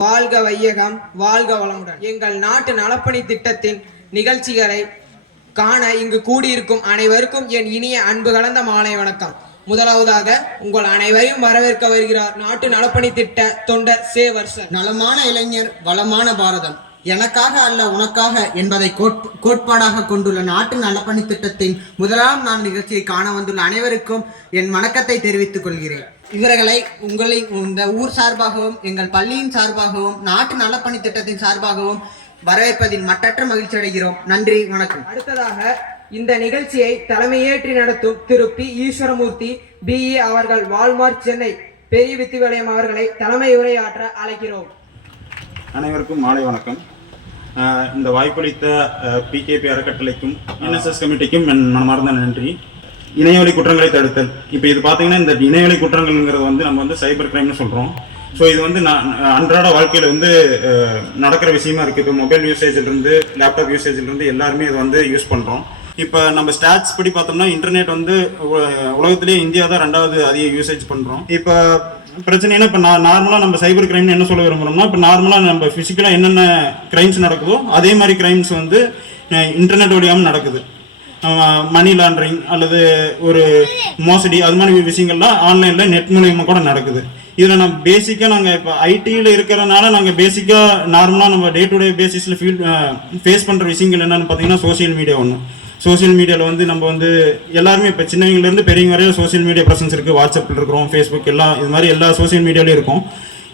வாழ்க வையகம் வாழ்க வளமுடன். எங்கள் நாட்டு நலப்பணி திட்டத்தின் நிகழ்ச்சிகளை காண இங்கு கூடியிருக்கும் அனைவருக்கும் என் இனிய அன்பு கலந்த மாலை வணக்கம். முதலாவதாக உங்கள் அனைவரையும் வரவேற்க வருகிறார் நாட்டு நலப்பணி திட்ட தொண்டர் சேவர்சன். நலமான இளைஞர் வளமான பாரதம். எனக்காக அல்ல உனக்காக என்பதை கோட்- கோட்பாடாக கொண்டுள்ள நாட்டு நலப்பணி திட்டத்தின் முதலாம் நாள் நிகழ்ச்சியை காண வந்துள்ள அனைவருக்கும் என் வணக்கத்தை தெரிவித்துக் கொள்கிறேன். இவர்களை உங்களின் இந்த ஊர் சார்பாகவும் எங்கள் பள்ளியின் சார்பாகவும் நாட்டு நலப்பணி திட்டத்தின் சார்பாகவும் வரவேற்பதில் மட்டற்ற மகிழ்ச்சி அடைகிறோம். நன்றி வணக்கம். அடுத்ததாக இந்த நிகழ்ச்சியை தலைமையேற்றி நடத்தும் திரு பி. ஈஸ்வரமூர்த்தி பிஇ அவர்கள் வால்மார்ட் சென்னை பெரிய வித்திவலயம் அவர்களை தலைமை உரையாற்ற அழைக்கிறோம். அனைவருக்கும் மாலை வணக்கம். இந்த வாய்ப்பளித்த பிகேபி அறக்கட்டளைக்கும் என்எஸ்எஸ் கமிட்டிக்கும் என் மனமார்ந்த நன்றி. இணையவழி குற்றங்களை தடுத்தல். இப்போ இது பார்த்தீங்கன்னா இந்த இணையவழி குற்றங்கள்ங்கிறது வந்து நம்ம வந்து சைபர் கிரைம்னு சொல்கிறோம் ஸோ இது வந்து நான் அன்றாட வாழ்க்கையில் வந்து நடக்கிற விஷயமா இருக்குது இப்போ மொபைல் யூசேஜ்லேருந்து லேப்டாப் யூசேஜிலிருந்து எல்லாருமே இது வந்து யூஸ் பண்ணுறோம் இப்போ நம்ம ஸ்டாட்ஸ் படி பார்த்தோம்னா இன்டர்நெட் வந்து உ- உலகத்திலேயே இந்தியா தான் ரெண்டாவது அதிக யூசேஜ் பண்ணுறோம் இப்போ பிரச்சனைனா இப்போ நான் நார்மலாக நம்ம சைபர் கிரைம்னு என்ன சொல்ல விரும்புகிறோம்னா இப்போ நார்மலாக நம்ம ஃபிசிக்கலாக என்னென்ன கிரைம்ஸ் நடக்குதோ அதே மாதிரி கிரைம்ஸ் வந்து இன்டர்நெட் வழியாமல் நடக்குது. மணி லாண்ட்ரிங் அல்லது ஒரு மோசடி அது மாதிரி விஷயங்கள்லாம் ஆன்லைனில் நெட் மூலியமாக கூட நடக்குது. இதில் நம்ம பேசிக்காக நாங்கள் இப்போ ஐடியில் இருக்கிறனால நாங்கள் பேசிக்காக நார்மலாக நம்ம டே டு டே பேசிஸில் ஃபீல் ஃபேஸ் பண்ணுற விஷயங்கள் என்னென்னு பார்த்தீங்கன்னா சோஷியல் மீடியா ஒன்று சோஷியல் மீடியாவில் வந்து நம்ம வந்து எல்லாருமே இப்போ சின்னவங்கலேருந்து பெரியவங்க வரையும் சோஷியல் மீடியா ப்ரெசன்ஸ் இருக்குது வாட்ஸ்அப்பில் இருக்கிறோம் ஃபேஸ்புக் எல்லாம் இது மாதிரி எல்லா சோஷியல் மீடியாலையும் இருக்கும்.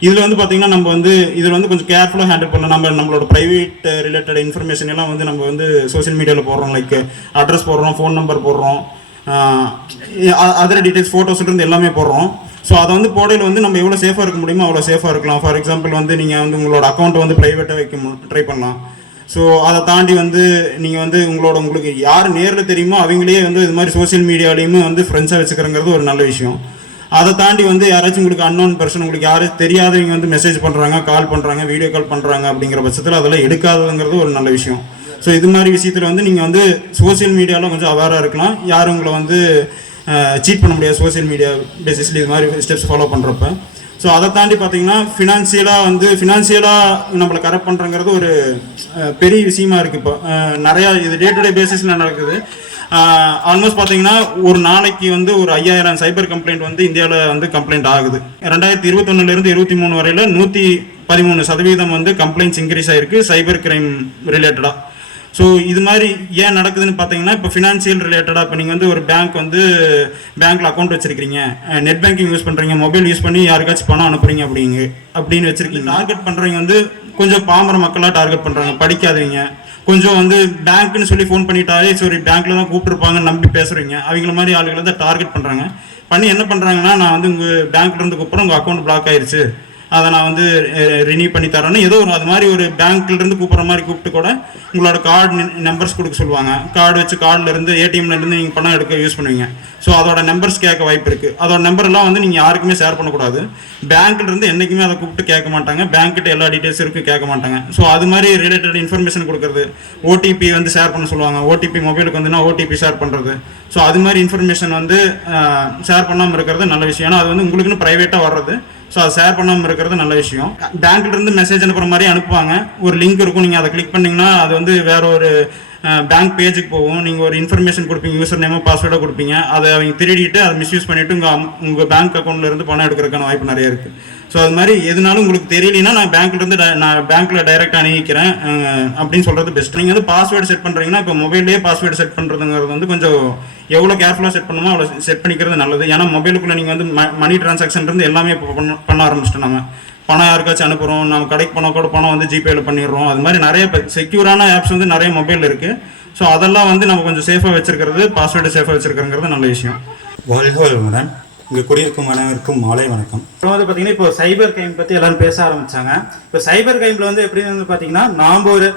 இதில் வந்து பார்த்தீங்கன்னா நம்ம வந்து இதில் வந்து கொஞ்சம் கேர்ஃபுல்லாக ஹேண்டில் பண்ணலாம். நம்ம நம்மளோட ப்ரைவேட் ரிலேட்டட் இன்ஃபர்மேஷன் எல்லாம் வந்து நம்ம வந்து சோஷியல் மீடியாவில் போடுறோம். லைக் அட்ரஸ் uh, போடுறோம் ஃபோன் நம்பர் போடுறோம். அதர் டீட்டெயில்ஸ் ஃபோட்டோஸ்லேருந்து எல்லாமே போடுறோம். ஸோ அதை வந்து போடையில் வந்து நம்ம எவ்வளோ சேஃபாக இருக்க முடியுமோ அவ்வளோ சேஃபாக இருக்கலாம். ஃபார் எக்ஸாம்பிள் வந்து நீங்கள் வந்து உங்களோட அக்கௌண்ட்டை வந்து ப்ரைவேட்டாக வைக்க ட்ரை பண்ணலாம். ஸோ அதை தாண்டி வந்து நீங்கள் வந்து உங்களோட உங்களுக்கு யார் நேரில் தெரியுமோ அவங்களே வந்து இது மாதிரி சோஷியல் மீடியாலையுமே வந்து ஃப்ரெண்ட்ஸாக வச்சுக்கிறங்கிறது ஒரு நல்ல விஷயம். அதை தாண்டி வந்து யாராச்சும் உங்களுக்கு அன்னோன் பர்சன் உங்களுக்கு யாரும் தெரியாதவங்க வந்து மெசேஜ் பண்ணுறாங்க கால் பண்ணுறாங்க வீடியோ கால் பண்ணுறாங்க அப்படிங்கிற பட்சத்தில் அதெல்லாம் எடுக்காததுங்கிறது ஒரு நல்ல விஷயம். ஸோ இது மாதிரி விஷயத்தில் வந்து நீங்கள் வந்து சோஷியல் மீடியாவில் கொஞ்சம் அவேராக இருக்கலாம். யாரும் உங்களை வந்து சீட் பண்ண முடியாது சோஷியல் மீடியா பேசிஸில் இது மாதிரி ஸ்டெப்ஸ் ஃபாலோ பண்ணுறப்ப ஸோ அதை தாண்டி பார்த்தீங்கன்னா ஃபினான்சியலாக வந்து ஃபினான்சியலாக நம்மளை கரெக்ட் பண்ணுறங்கிறது ஒரு பெரிய விஷயமா இருக்குது இப்போ. நிறையா இது டே டு டே பேசிஸில் நடக்குது. ஆல்மோஸ்ட் பார்த்தீங்கன்னா ஒரு நாளைக்கு வந்து ஒரு ஐயாயிரம் சைபர் கம்ப்ளைண்ட் வந்து இந்தியாவில் வந்து கம்ப்ளைண்ட் ஆகுது. ரெண்டாயிரத்தி இருபத்தொன்னுலேருந்து இருபத்தி மூணு வரையில் நூற்றி பதிமூணு சதவீதம் வந்து கம்ப்ளைண்ட்ஸ் இன்க்ரீஸ் ஆயிருக்கு சைபர் கிரைம் ரிலேட்டடாக ஸோ இது மாதிரி ஏன் நடக்குதுன்னு பார்த்தீங்கன்னா இப்போ ஃபினான்சியல் ரிலேட்டடாக இப்போ நீங்கள் வந்து ஒரு பேங்க் வந்து பேங்க்கில் அக்கௌண்ட் வச்சிருக்கீங்க நெட் பேங்கிங் யூஸ் பண்ணுறீங்க மொபைல் யூஸ் பண்ணி யாருக்காச்சும் பணம் அனுப்புறீங்க அப்படிங்க அப்படின்னு வச்சிருக்கீங்க. டார்கெட் பண்ணுறவங்க வந்து கொஞ்சம் பாமர மக்களாக டார்கெட் பண்ணுறாங்க படிக்காதவங்க கொஞ்சம் வந்து பேங்க்னு சொல்லி ஃபோன் பண்ணிட்டாலே சரி பேங்க்ல தான் கூப்பிட்டுருப்பாங்கன்னு நம்பி பேசுறீங்க. அவங்கள மாதிரி ஆளுகளை தான் டார்கெட் பண்ணுறாங்க பண்ணி என்ன பண்ணுறாங்கன்னா நான் வந்து உங்கள் பேங்க்ல இருந்து கூப்பிட்றேன் உங்கள் அக்கௌண்ட் பிளாக் ஆயிருச்சு. அதை நான் வந்து ரினியூ பண்ணி தரேன்னு ஏதோ ஒரு அது மாதிரி ஒரு பேங்க்லேருந்து கூப்பிட்ற மாதிரி கூப்பிட்டு கூட உங்களோட கார்டு நம்பர்ஸ் கொடுக்க சொல்லுவாங்க. கார்டு வச்சு கார்டுலேருந்து ஏடிஎம்லேருந்து நீங்கள் பணம் எடுக்க யூஸ் பண்ணுவீங்க. ஸோ அதோட நம்பர்ஸ் கேட்க வாய்ப்பு இருக்குது அதோட நம்பர்லாம் வந்து நீங்கள் யாருக்குமே ஷேர் பண்ணக்கூடாது. பேங்க்லேருந்து என்றைக்குமே அதை கூப்பிட்டு கேட்க மாட்டாங்க. பேங்க்கிட்ட எல்லா டீட்டெயில்ஸ் இருக்கு கேட்க மாட்டாங்க. ஸோ அது மாதிரி ரிலேட்டட் இன்ஃபர்மேஷன் கொடுக்குறது. ஓடிபி வந்து ஷேர் பண்ண சொல்லுவாங்க. ஓடிபி மொபைலுக்கு வந்துன்னா ஓடிபி ஷேர் பண்ணுறது ஸோ அது மாதிரி இன்ஃபர்மேஷன் வந்து ஷேர் பண்ணாமல் இருக்கிறது நல்ல விஷயம். ஏன்னா அது வந்து உங்களுக்குன்னு ப்ரைவேட்டாக வர்றது. ஸோ அதை ஷேர் பண்ணாமல் இருக்கிறது நல்ல விஷயம். பேங்க்லேருந்து மெசேஜ் அனுப்புற மாதிரி அனுப்புவாங்க. ஒரு லிங்க் இருக்கும். நீங்கள் அதை கிளிக் பண்ணிங்கன்னா அது வந்து வேற ஒரு பேங்க் பேஜுக்கு போகும். நீங்கள் ஒரு இன்ஃபர்மேஷன் கொடுப்பீங்க. யூசர் நேமோ பாஸ்வேர்டோ கொடுப்பீங்க. அதை அவங்க திருடிட்டு அதை மிஸ்யூஸ் பண்ணிட்டு உங்கள் உங்கள் பேங்க் அக்கௌண்ட்லேருந்து பணம் எடுக்கிறதுக்கான வாய்ப்பு நிறைய இருக்குது ஸோ அது மாதிரி எதுனாலும் உங்களுக்கு தெரியலனா நான் பேங்க்ல இருந்து நான் பேங்க்ல டைரக்ட் அணுகிக்கிறேன். அப்படின்னு சொல்றது பெஸ்ட் நீங்கள் வந்து பாஸ்வேர்டு செட் பண்றீங்கன்னா இப்போ மொபைல்லேயே பாஸ்வேர்டு செட் பண்றதுங்கிறது வந்து கொஞ்சம் எவ்வளோ கேர்ஃபுல்லாக செட் பண்ணுமோ அவ்வளோ செட் பண்ணிக்கிறது நல்லது. ஏன்னா மொபைலுக்குள்ள நீங்கள் வந்து மணி டிரான்சாக்ஷன் இருந்து எல்லாமே பண்ண பண்ண ஆரம்பிச்சிட்டோம் நம்ம பணம் யாருக்காச்சும் அனுப்புகிறோம் நம்ம கடைக்கு போனால் கூட பணம் வந்து ஜிபேல பண்ணிடுறோம். அது மாதிரி நிறைய செக்யூரான ஆப்ஸ் வந்து நிறைய மொபைல் இருக்கு. ஸோ அதெல்லாம் வந்து நம்ம கொஞ்சம் சேஃபாக வச்சிருக்கிறது பாஸ்வேர்டு சேஃபாக வச்சிருக்கிறங்கிறது நல்ல விஷயம். வாழ்க வளமுடன் இங்கே குடியிருக்கும் அனைவருக்கும் மாலை வணக்கம். அப்புறம் வந்து பார்த்தீங்கன்னா இப்போ சைபர் கிரைம் பற்றி எல்லாரும் பேச ஆரம்பித்தாங்க இப்போ சைபர் கிரைமில் வந்து எப்படின்னு வந்து பார்த்தீங்கன்னா நாம் ஒரு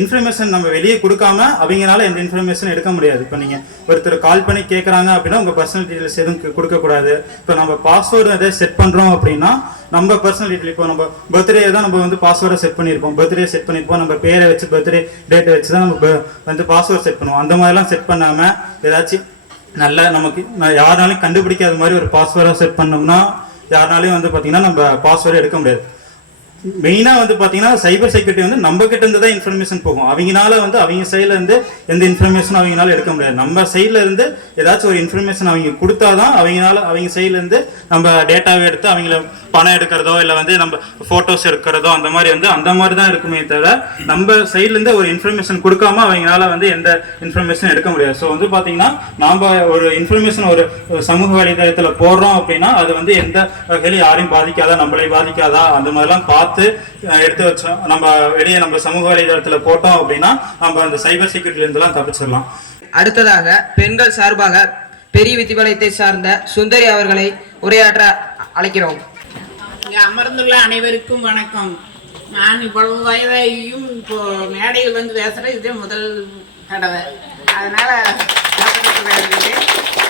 இன்ஃபர்மேஷன் நம்ம வெளியே கொடுக்காம அவங்களால எந்த இன்ஃபர்மேஷன் எடுக்க முடியாது. இப்போ நீங்கள் ஒருத்தர் கால் பண்ணி கேட்குறாங்க அப்படின்னா உங்கள் பர்சனல் டீட்டெயில்ஸ் எதுவும் கொடுக்கக்கூடாது இப்போ நம்ம பாஸ்வேர்டு எதை செட் பண்ணுறோம் அப்படின்னா நம்ம பர்சனல் டீட்டெயில் இப்போ நம்ம பர்த்டே தான் நம்ம வந்து பாஸ்வேர்டை செட் பண்ணியிருப்போம். பர்த்டே செட் பண்ணியிருப்போம். நம்ம பேரை வச்சு பர்த்டே டேட்டை வச்சு தான் நம்ம வந்து பாஸ்வேர்டு செட் பண்ணுவோம். அந்த மாதிரிலாம் செட் பண்ணாமல் ஏதாச்சும் நல்ல நமக்கு நான் யாருனாலையும் கண்டுபிடிக்காத மாதிரி ஒரு பாஸ்வேர்டாக செட் பண்ணோம்னா யாருனாலையும் வந்து பார்த்தீங்கன்னா நம்ம பாஸ்வேர்டை எடுக்க முடியாது. மெயினாக வந்து பார்த்தீங்கன்னா சைபர் செக்யூரிட்டி வந்து நம்ம கிட்ட இருந்து தான் இன்ஃபர்மேஷன் போகும். அவங்கனால வந்து அவங்க சைடில் இருந்து எந்த இன்ஃபர்மேஷனும் அவங்கனால எடுக்க முடியாது. நம்ம சைடில் இருந்து ஏதாச்சும் ஒரு இன்ஃபர்மேஷன் அவங்க கொடுத்தாதான் அவங்கனால அவங்க சைடில் இருந்து நம்ம டேட்டாவை எடுத்து அவங்கள பணம் எடுக்கிறதோ இல்லை வந்து நம்ம ஃபோட்டோஸ் எடுக்கிறதோ அந்த மாதிரி வந்து அந்த மாதிரி தான் இருக்குமே தவிர நம்ம சைட்லேருந்து ஒரு இன்ஃபர்மேஷன் கொடுக்காம அவங்களால வந்து எந்த இன்ஃபர்மேஷன் எடுக்க முடியாது. ஸோ வந்து பார்த்தீங்கன்னா நாம் ஒரு இன்ஃபர்மேஷன் ஒரு சமூக வலைதளத்தில் போடுறோம் அப்படின்னா அது வந்து எந்த வகையிலும் யாரையும் பாதிக்காதா நம்மளை பாதிக்காதா அந்த மாதிரிலாம் பார்த்து அஹ், எடுத்து வச்சோம் நம்ம வெளியே நம்ம சமூக வலைதளத்தில் போட்டோம் அப்படின்னா நம்ம அந்த சைபர் செக்யூரிட்டிலேருந்துலாம் தப்பிச்சிடலாம். அடுத்ததாக பெண்கள் சார்பாக பெரிய வித்திபாளையத்தை சார்ந்த சுந்தரி அவர்களை உரையாற்ற அழைக்கிறோம். இங்கே அமர்ந்துள்ள அனைவருக்கும் வணக்கம். நான் இவ்வளவு வயதையும் இப்போ மேடையில் வந்து பேசுகிறேன் இதே முதல் தடவை. அதனால்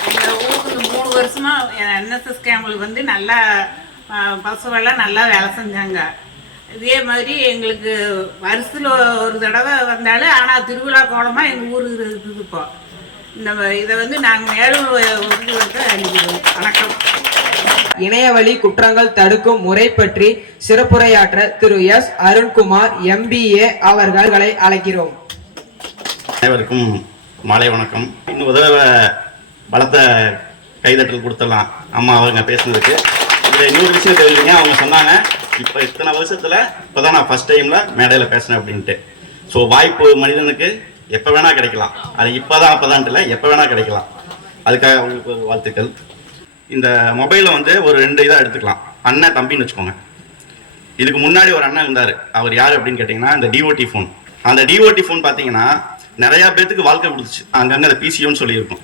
எங்கள் ஊருக்கு மூணு வருஷமாக என்எஸ்எஸ் கேம்பில் வந்து நல்லா பசுவெல்லாம் நல்லா வேலை செஞ்சாங்க. இதே மாதிரி எங்களுக்கு வருஷத்தில் ஒரு தடவை வந்தாலும் ஆனால் திருவிழா கோலமாக எங்கள் ஊர் இருக்குது இப்போ. இந்த இதை வந்து நாங்கள் மேலும் உங்களுக்கு அனுப்பிடுவோம். வணக்கம். இணையவழி குற்றங்கள் தடுக்கும் முறை பற்றி சிறப்புரையாற்ற திரு எஸ். அருண்குமார் எம்பிஏ அவர்களை அழைக்கிறோம். அனைவருக்கும் மாலை வணக்கம். இன்னும் உதவ பலத்த கைதட்டல் கொடுத்துடலாம். அம்மா அவங்க பேசுனதுக்கு. இதில் இன்னொரு விஷயம் தெரிஞ்சுங்க அவங்க சொன்னாங்க இப்போ இத்தனை வருஷத்தில் இப்போ தான் நான் ஃபஸ்ட் டைமில் மேடையில் பேசினேன் அப்படின்ட்டு. ஸோ வாய்ப்பு மனிதனுக்கு எப்போ வேணால் கிடைக்கலாம். அது இப்போ தான் அப்போ இல்லை எப்போ வேணால் கிடைக்கலாம். அதுக்காக அவங்களுக்கு ஒரு வாழ்த்துக்கள். இந்த மொபைலை வந்து ஒரு ரெண்டு இதாக எடுத்துக்கலாம். அண்ணன் தம்பின்னு வச்சுக்கோங்க. இதுக்கு முன்னாடி ஒரு அண்ணன் இருந்தார். அவர் யார் அப்படின்னு கேட்டிங்கன்னா இந்த டிஓடி ஃபோன் அந்த டிஓடி ஃபோன் பார்த்தீங்கன்னா நிறையா பேர்த்துக்கு வாழ்க்கை கொடுத்துச்சு. அங்கங்கே அந்த பிசிஓன்னு சொல்லியிருக்கும்.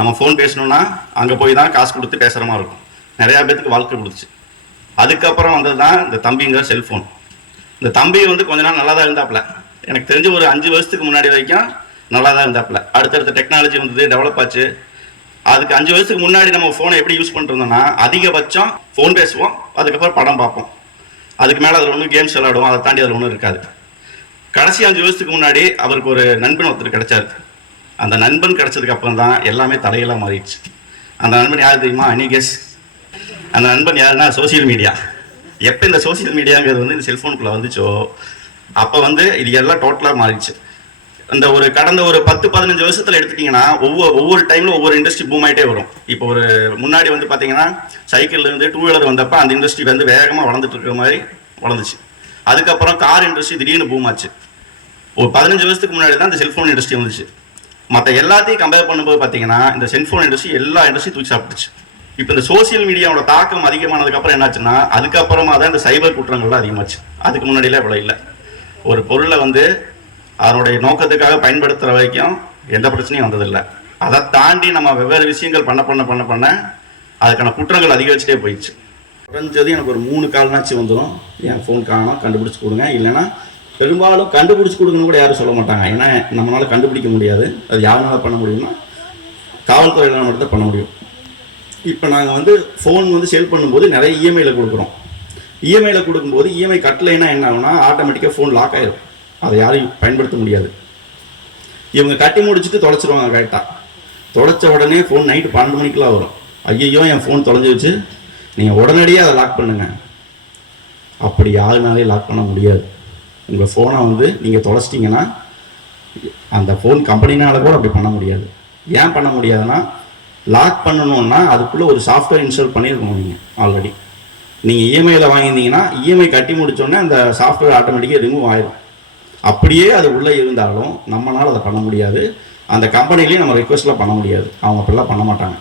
நம்ம ஃபோன் பேசணும்னா அங்கே போய் தான் காசு கொடுத்து பேசுகிற மாதிரி இருக்கும். நிறையா பேத்துக்கு வாழ்க்கை கொடுத்துச்சு அதுக்கப்புறம் வந்தது தான் இந்த தம்பிங்கிற செல்ஃபோன் இந்த தம்பி வந்து கொஞ்ச நாள் நல்லா தான் இருந்தாப்புல. எனக்கு தெரிஞ்ச ஒரு அஞ்சு வருஷத்துக்கு முன்னாடி வரைக்கும் நல்லா தான் இருந்தாப்புல. அடுத்தடுத்த டெக்னாலஜி வந்தது டெவலப் ஆச்சு. அதுக்கு அஞ்சு வருஷத்துக்கு முன்னாடி நம்ம ஃபோனை எப்படி யூஸ் பண்ணிருந்தோம்னா அதிகபட்சம் ஃபோன் பேசுவோம் அதுக்கப்புறம் படம் பார்ப்போம். அதுக்கு மேலே அதில் ஒன்றும் கேம்ஸ் விளாடுவோம் அதை தாண்டி அதில் ஒன்றும் இருக்காது. கடைசி அஞ்சு வருஷத்துக்கு முன்னாடி அவருக்கு ஒரு நண்பன் ஒருத்தர் கிடைச்சாரு. அந்த நண்பன் கிடைச்சதுக்கு அப்புறம் தான் எல்லாமே தலையெல்லாம் மாறிடுச்சு. அந்த நண்பன் யார் தெரியுமா? அனிகேஸ் அந்த நண்பன் யாருன்னா சோசியல் மீடியா எப்போ இந்த சோஷியல் மீடியாங்கிறது வந்து இந்த செல்ஃபோனுக்குள்ளே வந்துச்சோ அப்போ வந்து இது எல்லாம் டோட்டலாக மாறிடுச்சு. இந்த ஒரு கடந்த ஒரு பத்து பதினஞ்சு வருஷத்துல எடுத்துட்டீங்கன்னா ஒவ்வொரு ஒவ்வொரு டைம்ல ஒவ்வொரு இண்டஸ்ட்ரி பூம் ஆகிட்டே வரும். இப்போ ஒரு முன்னாடி வந்து பாத்தீங்கன்னா சைக்கிள்ல இருந்து டூ வீலர் வந்தப்ப அந்த இண்டஸ்ட்ரி வந்து வேகமா வளர்ந்துட்டு இருக்கிற மாதிரி வளர்ந்துச்சு. அதுக்கப்புறம் கார் இண்டஸ்ட்ரி திடீர்னு பூம் ஆச்சு. ஒரு பதினஞ்சு வருஷத்துக்கு முன்னாடி தான் இந்த செல்ஃபோன் இண்டஸ்ட்ரி வந்துச்சு. மற்ற எல்லாத்தையும் கம்பேர் பண்ணும்போது பார்த்தீங்கன்னா இந்த செல்ஃபோன் இண்டஸ்ட்ரி எல்லா இண்டஸ்ட்ரியும் தூக்கி சாப்பிட்டுச்சு இப்போ இந்த சோஷியல் மீடியாவோட தாக்கம் அதிகமானதுக்கப்புறம் என்னாச்சுன்னா அதுக்கப்புறமா தான் இந்த சைபர் குற்றங்கள்லாம் அதிகமாச்சு. அதுக்கு முன்னாடிலாம் இவ்வளோ இல்லை. ஒரு பொருளை வந்து அதனுடைய நோக்கத்துக்காக பயன்படுத்துகிற வரைக்கும் எந்த பிரச்சனையும் வந்ததில்லை. அதை தாண்டி நம்ம வெவ்வேறு விஷயங்கள் பண்ண பண்ண பண்ண பண்ண அதுக்கான குற்றங்கள் அதிகரிச்சுட்டே போயிடுச்சு. குறைஞ்சது எனக்கு ஒரு மூணு கால்னாச்சு வந்துடும் என் ஃபோன் காணோம் கண்டுபிடிச்சு கொடுங்க. இல்லைன்னா பெரும்பாலும் கண்டுபிடிச்சு கொடுக்குன்னு கூட யாரும் சொல்ல மாட்டாங்க. ஏன்னா நம்மளால கண்டுபிடிக்க முடியாது. அது யாருனால பண்ண முடியும்னா காவல்துறையினால் மட்டும்தான் பண்ண முடியும். இப்போ நாங்கள் வந்து ஃபோன் வந்து சேல் பண்ணும்போது நிறைய இஎம்ஐயில் கொடுக்குறோம். இஎம்ஐயில் கொடுக்கும்போது இஎம்ஐ கட்டலைன்னா என்ன ஆகும்னா ஆட்டோமேட்டிக்காக ஃபோன் லாக் ஆயிரும். அதை யாரும் பயன்படுத்த முடியாது. இவங்க கட்டி முடிச்சுட்டு தொலைச்சிருவாங்க கரெக்டாக தொலைச்ச உடனே ஃபோன் நைட்டு பன்னெண்டு மணிக்கெலாம் வரும். ஐயோ என் ஃபோன் தொலைஞ்சி வச்சு நீங்கள் உடனடியாக அதை லாக் பண்ணுங்கள் அப்படி யாருனாலே லாக் பண்ண முடியாது. உங்கள் ஃபோனை வந்து நீங்கள் தொலைச்சிட்டிங்கன்னா அந்த ஃபோன் கம்பெனினால் கூட அப்படி பண்ண முடியாது. ஏன் பண்ண முடியாதுன்னா லாக் பண்ணணும்னா அதுக்குள்ளே ஒரு சாஃப்ட்வேர் இன்ஸ்டால் பண்ணியிருக்கணும் நீங்கள் ஆல்ரெடி நீங்கள் இஎம்ஐயில் வாங்கியிருந்தீங்கன்னா இஎம்ஐ கட்டி முடித்தோடனே அந்த சாஃப்ட்வேர் ஆட்டோமேட்டிக்காக ரிமூவ் ஆயிடும் அப்படியே அது உள்ளே இருந்தாலும் நம்மளால் அதை பண்ண முடியாது. அந்த கம்பெனிலையும் நம்ம ரெக்வஸ்ட்லாம் பண்ண முடியாது. அவங்க அப்படிலாம் பண்ண மாட்டாங்க.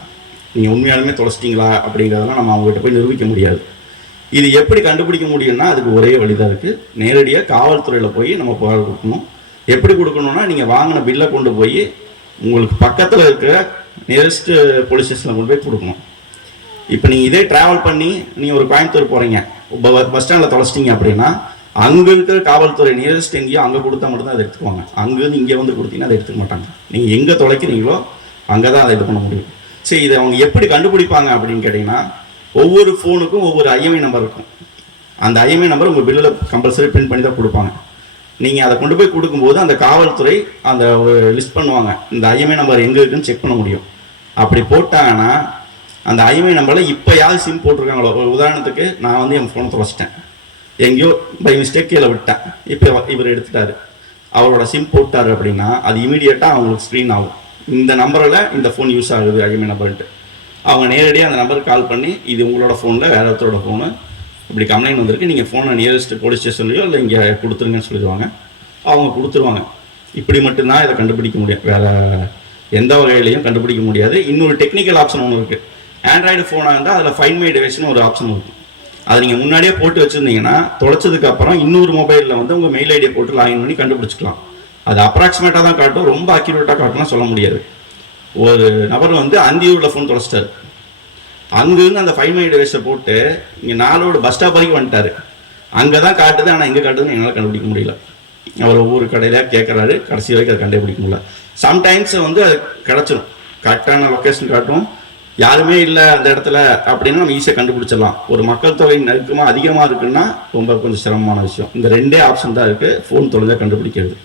நீங்கள் உண்மையாலுமே தொலைச்சிட்டிங்களா அப்படிங்கிறதெல்லாம் நம்ம அவங்ககிட்ட போய் நிரூபிக்க முடியாது. இது எப்படி கண்டுபிடிக்க முடியும்னா அதுக்கு ஒரே வழிதான் இருக்குது நேரடியாக காவல்துறையில் போய் நம்ம புகார் கொடுக்கணும். எப்படி கொடுக்கணும்னா நீங்கள் வாங்கின பில்லை கொண்டு போய் உங்களுக்கு பக்கத்தில் இருக்கிற நியரஸ்ட் போலீஸ் ஸ்டேஷனில் கொண்டு போய் கொடுக்கணும். இப்போ நீங்கள் இதே ட்ராவல் பண்ணி நீங்கள் ஒரு கோயம்புத்தூர் போகிறீங்க பஸ் ஸ்டாண்டில் தொலைச்சிட்டிங்க அப்படின்னா அங்கே இருக்கிற காவல்துறை நியரஸ்ட் எங்கேயோ அங்கே கொடுத்தா மட்டும்தான் அதை எடுத்துக்குவாங்க. அங்கேருந்து இங்கே வந்து கொடுத்தீங்கன்னா அதை எடுத்துக்க மாட்டாங்க. நீங்கள் எங்கே தொலைக்கிறீங்களோ அங்கே தான் அதை இது பண்ண முடியும். சரி இதை அவங்க எப்படி கண்டுபிடிப்பாங்க அப்படின்னு கேட்டிங்கன்னா ஒவ்வொரு ஃபோனுக்கும் ஒவ்வொரு ஐஎம்ஐ நம்பர் இருக்கும். அந்த ஐஎம்ஐ நம்பர் உங்கள் பில்லில் கம்பல்சரி பிரிண்ட் பண்ணி தான் கொடுப்பாங்க. நீங்கள் அதை கொண்டு போய் கொடுக்கும்போது அந்த காவல்துறை அந்த ஒரு லிஸ்ட் பண்ணுவாங்க. இந்த ஐஎம்ஐ நம்பர் எங்கே இருக்குன்னு செக் பண்ண முடியும். அப்படி போட்டாங்கன்னா அந்த ஐஎம்ஐ நம்பரில் இப்போ யார் சிம் போட்டிருக்காங்களோ உதாரணத்துக்கு நான் வந்து என் ஃபோனை தொலைச்சிட்டேன். எங்கேயோ பை மிஸ்டேக் கீழே விட்டேன். இப்போ இவர் எடுத்துட்டாரு. அவரோட சிம் போட்டார் அப்படின்னா அது இமீடியட்டாக அவங்களுக்கு ஸ்க்ரீன் ஆகும். இந்த நம்பரில் இந்த ஃபோன் யூஸ் ஆகுது ஐஎம்ஐ நம்பர்ன்ட்டு அவங்க நேரடியாக அந்த நம்பருக்கு கால் பண்ணி இது உங்களோட ஃபோனில் வேறு ஒருத்தரோட ஃபோனு இப்படி கம்ப்ளைண்ட் வந்திருக்கு நீங்கள் ஃபோனை நியரஸ்ட் போலீஸ் ஸ்டேஷன்லையோ இல்லை இங்கே கொடுத்துருங்கன்னு சொல்லிடுவாங்க. அவங்க கொடுத்துருவாங்க. இப்படி மட்டும்தான் இதை கண்டுபிடிக்க முடியும். வேற எந்த வகையிலையும் கண்டுபிடிக்க முடியாது. இன்னொரு டெக்னிக்கல் ஆப்ஷன் ஒன்று இருக்குது ஆண்ட்ராய்டு ஃபோனாக இருந்தால் அதில் ஃபைன் மை டிவைஸ்னு ஒரு ஆப்ஷன் இருக்கும் அதை நீங்கள் முன்னாடியே போட்டு வச்சுருந்தீங்கன்னா தொலைச்சதுக்கு அப்புறம் இன்னொரு மொபைலில் வந்து உங்கள் மெயில் ஐடியை போட்டு லாகின் பண்ணி கண்டுபிடிச்சிக்கலாம். அது அப்ராக்சிமேட்டாக தான் காட்டும். ரொம்ப அக்யூரேட்டாக காட்டணும்னு சொல்ல முடியாது. ஒரு நபர் வந்து அந்தியூரில் ஃபோன் தொலைச்சிட்டாரு. அங்கேருந்து அந்த ஃபைவ் மைல் ரேஸை போட்டு இங்கே நாளோட பஸ் ஸ்டாப் வரைக்கும் வந்துட்டாரு. அங்கே தான் காட்டுது ஆனால் எங்கே காட்டுதுன்னு எங்களால் கண்டுபிடிக்க முடியல. அவர் ஒவ்வொரு கடையில் கேட்குறாரு கடைசி வரைக்கும் அதை கண்டுபிடிக்க முடியல. சம்டைம்ஸ் வந்து அது கிடச்சிடும் கரெக்டான லொக்கேஷன் காட்டும். யாருமே இல்லை அந்த இடத்துல அப்படின்னா நம்ம ஈஸியாக கண்டுபிடிச்சிடலாம். ஒரு மக்கள் தொகை நெருக்கமாக அதிகமாக இருக்குன்னா ரொம்ப கொஞ்சம் சிரமமான விஷயம். இந்த ரெண்டே ஆப்ஷன் தான் இருக்குது ஃபோன் தொலைஞ்சால் கண்டுபிடிக்கிறது.